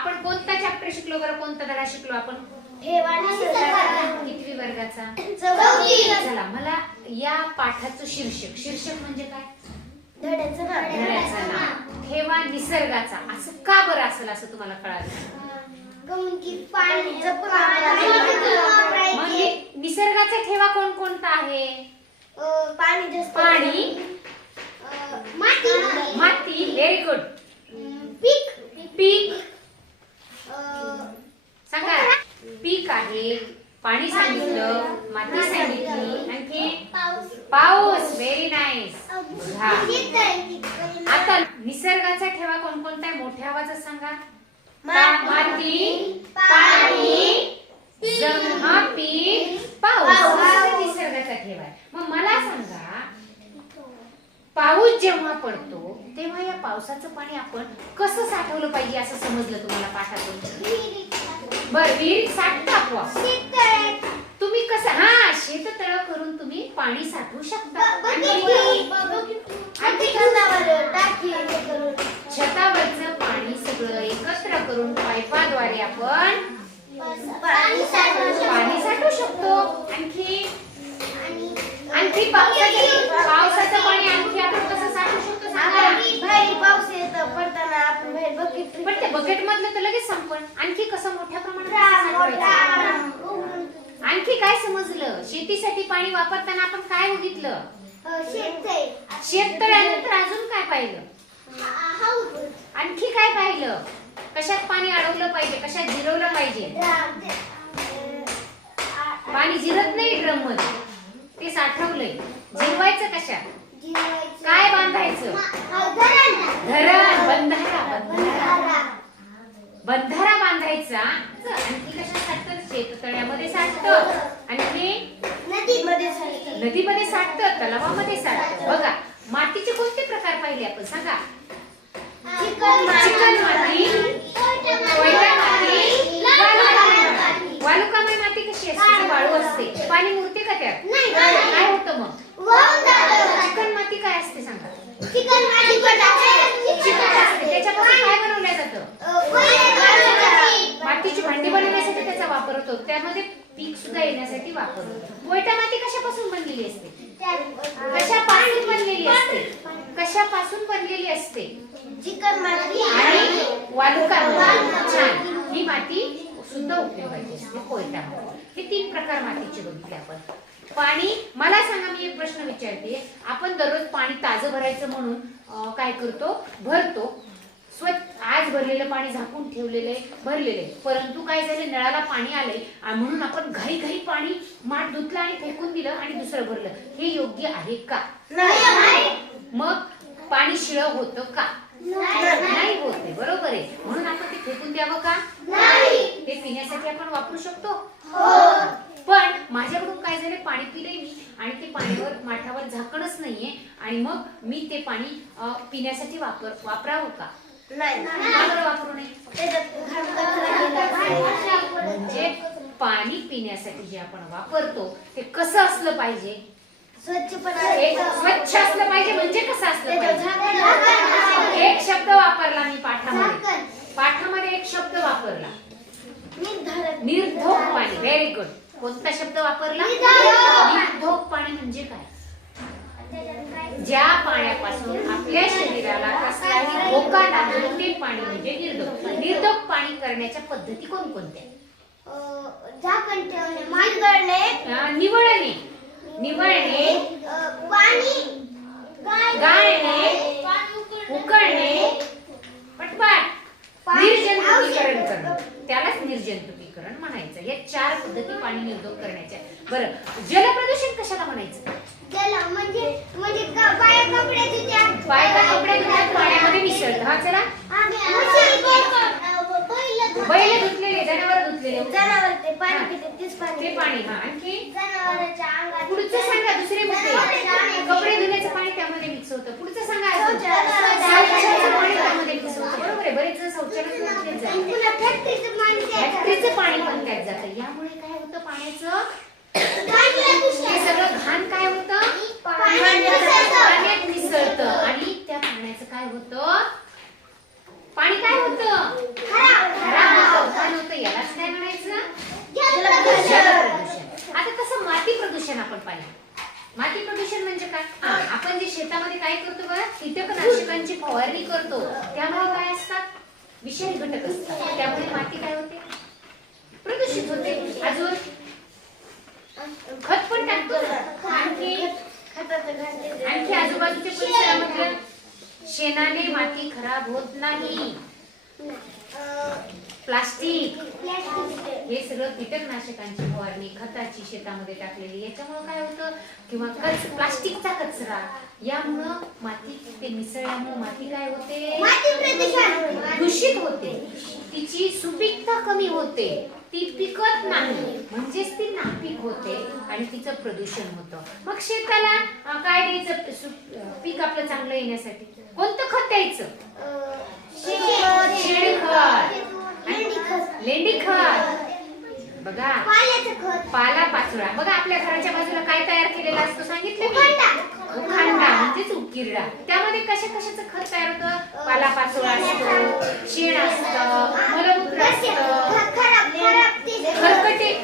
आपण कोणता चॅप्टर शिकलो बरं, कोणता धडा शिकलो आपण? कितवी वर्गाचा? चला मला या पाठाचं शीर्षक म्हणजे काय? धड्याचं नाव ठेवा निसर्गाचा, असं का बरं असेल असं तुम्हाला कळालं? म्हणजे निसर्गाचा ठेवा कोणकोणता आहे? पाणी, माती, व्हेरी गुड, पीक सांगा. पीक आहे, पाणी सांगितलं, माती सांगितली, आणखी पाऊस, व्हेरी नाईस. आता निसर्गाचा ठेवा कोणकोणता आहे? मोठ्या आवाजात सांगा. माती, पाणी, पीक, पाऊस. निसर्गाचा ठेवा आहे. मग मला सांगा, पाऊस जेव्हा पडतो तेव्हा या पावसाचं पाणी आपण कसं साठवलं पाहिजे असं समजलं तुम्हाला पाठातून? बरं, विहीर साठतं आपोआप. तुम्ही कसं शेततळ करून तुम्ही पाणी साठवू शकता. छतावरचं पाणी सगळं एकत्र करून पाईपाद्वारे आपण पाणी साठवू शकतो. आणखी पावसाचं पाणी आणखी आपण कसं साठवू शकतो सांगा. पाऊस येतो पडताना आपण बाहेर बकेट, पण ते बकेट मधलं तर लगेच संपण. आणखी कसं मोठ्या प्रमाणात? आणखी काय समजलं? शेतीसाठी पाणी वापरताना आपण काय बघितलं? शेततळ्यानंतर अजून काय पाहिलं? आणखी काय पाहिलं? कशात पाणी अडवलं पाहिजे, कशात जिरवलं पाहिजे? पाणी जिरत नाही ड्रम मध्ये, ते साठवलंय. जिरवायचं कशात? काय बांधायचं? धरण, बंधारा बांधायचा. आणखी कशात साठतं? शेततळ्यामध्ये साठतं, आणखी नदीमध्ये साठतं, तलावामध्ये साठतं. बघा, मातीचे कोणते प्रकार पाहिले आपण सांगा. चिकण माती, कोयता माती, वालुकामय माती. कशी असते? वाळू असते, पाणी मुरते का त्यात? काय होतं मग? चिकन माती काय असते सांगा. त्याच्यापासून काय बनवलं जातं? मातीची भांडी बनवण्यासाठी त्याचा वापर होतो, त्यामध्ये पीक सुद्धा येण्यासाठी वापर होतो. कोयता माती कशापासून बनलेली असते? कशापासून बनलेली असते? चिकन माती आणि वालुकामय. छान, ही माती सुद्धा उपयोगाची असते, कोयता माती. हे 3 प्रकार मातीचे बघितले आपण. पाणी, मला सांगा, मी एक प्रश्न विचारते. आपण दररोज पाणी ताजं भरायचं म्हणून काय करतो? भरतो. आज भरलेलं पाणी झाकून ठेवलेलं आहे, भरलेलं आहे. परंतु काय झालं, नळाला पाणी आलंय म्हणून आपण घाई घाई माठ धुतलं आणि फेकून दिलं आणि दुसरं भरलं. हे योग्य आहे का? मग पाणी शिळं होतं का? नाही होते, बरोबर आहे. म्हणून आपण ते फेकून द्यावं का? ते पिण्यासाठी आपण वापरू शकतो. पण माझ्याकडून काय झालं, पाणी पिलंय मी आणि ते पाण्यावर माठावर झाकणच नाहीये आणि मग मी ते पाणी पिण्यासाठी वापरावं का? नाही. वापरू नये. म्हणजे पाणी पिण्यासाठी जे आपण वापरतो ते कसं असलं पाहिजे? स्वच्छ असलं पाहिजे. म्हणजे कसं असलं पाहिजे? एक शब्द वापरला मी पाठामध्ये एक शब्द वापरला, निर्धोक पाणी. Very good. कोणता शब्द वापरला? निर्धोक पाणी. म्हणजे काय? ज्या पाण्यापासून आपल्या शरीराला कसलाही धोका नाही ते पाणी म्हणजे निर्धोक. निर्धोक पाणी करण्याच्या पद्धती कोणकोणत्या? निवळणे, गाळणे, उकळणे, पटपट निर्जंतुकीकरण करणं, त्यालाच निर्जंतुकीकरण म्हणायचं. या 4 पद्धती पाणी निर्धोक करण्याच्या. बरं, जलप्रदूषण कशाला म्हणायचं? बायका कपडे धुतात, पाण्यामध्ये मिसळतात. हा, चला. बैल धुतलेले, जनावर धुतलेले, ते पाणी. हा, आणखी पुढचं सांगा. दुसरे मुद्दे. कपडे धुण्याचं पाणी त्यामध्ये मिक्स होतं. पुढचं सांगा. शौचालयाचं पाणी त्यामध्ये मिक्स होतं. बरोबर आहे. बरेच जण शौचालयात फॅक्टरीचं पाणी पण त्यात जातं. यामुळे काय होतं? पाण्याचं हे सगळं घाण काय होतं? पाण्यात मिसळतं आणि त्या पाण्याचं काय होतं? पाणी काय होतं? खराब पाणी. माती प्रदूषण म्हणजे काय? आपण जे शेतामध्ये काय करतो बघा, कीटकनाशकांची फवारणी करतो, त्यामध्ये काय असतात? विषारी घटक असतात. त्यामुळे माती काय होते? प्रदूषित होते. अजून खत पण टाकतो ना. आणखी आजूबाजूच्या परिसरामध्ये शेणाने माती खराब होत नाही. प्लास्टिक हे सगळं कीटकनाशकांची फवारणी, खताची शेतामध्ये टाकलेली, याच्यामुळे काय होतं? किंवा प्लास्टिकचा कचरा यामुळं माती ते मिसळल्यामुळे माती काय होते? दूषित होते. तिची सुपीकता कमी होते, ती पिकत नाही, म्हणजेच ती नापीक होते आणि तिचं प्रदूषण होतं. मग शेताला काय द्यायचं? पीक आपलं चांगलं येण्यासाठी कोणतं खत द्यायचं? शेणखत, लेंडी खत, बघा पाला पाचोळा. बघा आपल्या घराच्या बाजूला काय तयार केलेला असतो सांगितलं? उखांडा म्हणजेच उकिरडा. त्यामध्ये कशाचं खत तयार होतं? पाला पाचोळा असतो, शेण असतं, मलमूत्र असतं,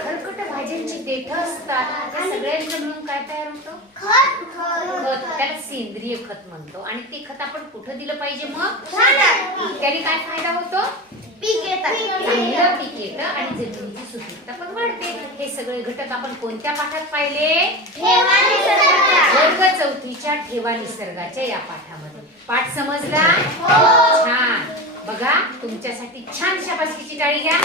खरकट भाज्यांची देठ असतात. या सगळ्यांचं मिळून काय तयार होतं? खत. त्याला सेंद्रिय खत म्हणतो. आणि ते खत आपण कुठं दिलं पाहिजे? मग त्याने काय फायदा होतो? चांगलं पीक येतं आणि जमिनीची सुपीकता पण वाढते. हे सगळे घटक आपण कोणत्या पाठात पाहिले? वर्ग 4च्या ठेवा निसर्गाच्या या पाठामध्ये. पाठ समजला? छान. बघा तुमच्यासाठी छान शाबासकीची टाळी घ्या.